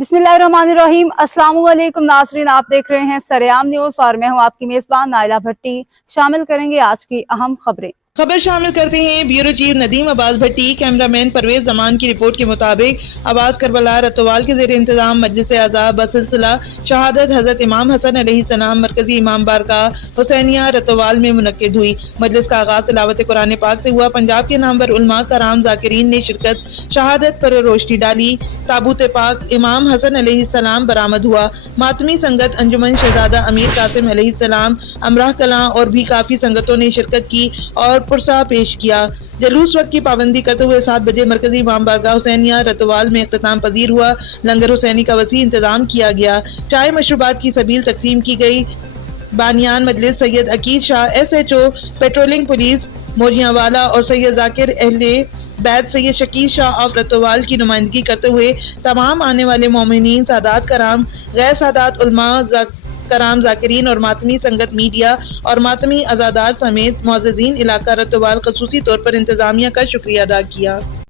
बिस्मिल्लाहिर्रहमानिर्रहीम। अस्सलामु अलैकुम नाज़रीन, आप देख रहे हैं सरेआम न्यूज़ और मैं हूं आपकी मेज़बान नाइला भट्टी। शामिल करेंगे आज की अहम खबरें। खबर शामिल करते हैं ब्यूरो चीफ नदीम अब्बास भट्टी। कैमरामैन परवेज जमान की रिपोर्ट के मुताबिक आवाज करबला रतवाल के ज़ेर इंतजाम मजलिस आज़ा बसिलसिला शहादत हजरत इमाम हसन अलैहिस्सलाम मरकजी इमाम बारगाह हुसैनिया रतवाल में मुनक्किद हुई। मजलिस का आगाज तिलावत कुरान पाक से हुआ। पंजाब के नामवर उलमा कराम जाकिरीन ने शिरकत, शहादत पर रोशनी डाली। ताबूत पाक इमाम हसन अलैहिस्सलाम बरामद हुआ। मातमी संगत अंजुमन शहजादा अमीर कासिम अलैहिस्सलाम अमराह कलां और भी काफी संगतों ने शिरकत की और पुरसा पेश किया। जलूस वक्त की पाबंदी करते हुए 7 बजे मरकजी इमाम बारगाह हुसैनिया रतवाल में इख्तिताम पजीर हुआ। लंगर हुसैनी का वसी इंतजाम किया गया। चाय मशरूबात की सबील तकसीम की गई। बानियान मजलिस Syed Aqeed Shah SHO patrolling police Mojiawala और सैयद जाकिर अहले बैद सैयद शकील शाह ऑफ रतवाल की नुमाइंदगी करते हुए तमाम आने वाले मोमिनीन, सादात कराम, गैर सादात उलमा कराम जाकिरीन और मातमी संगत मीडिया और मातमी अज़ादार समेत मुअज़्ज़िज़ीन इलाका रतवाल ख़ुसूसी तौर पर इंतजामिया का शुक्रिया अदा किया।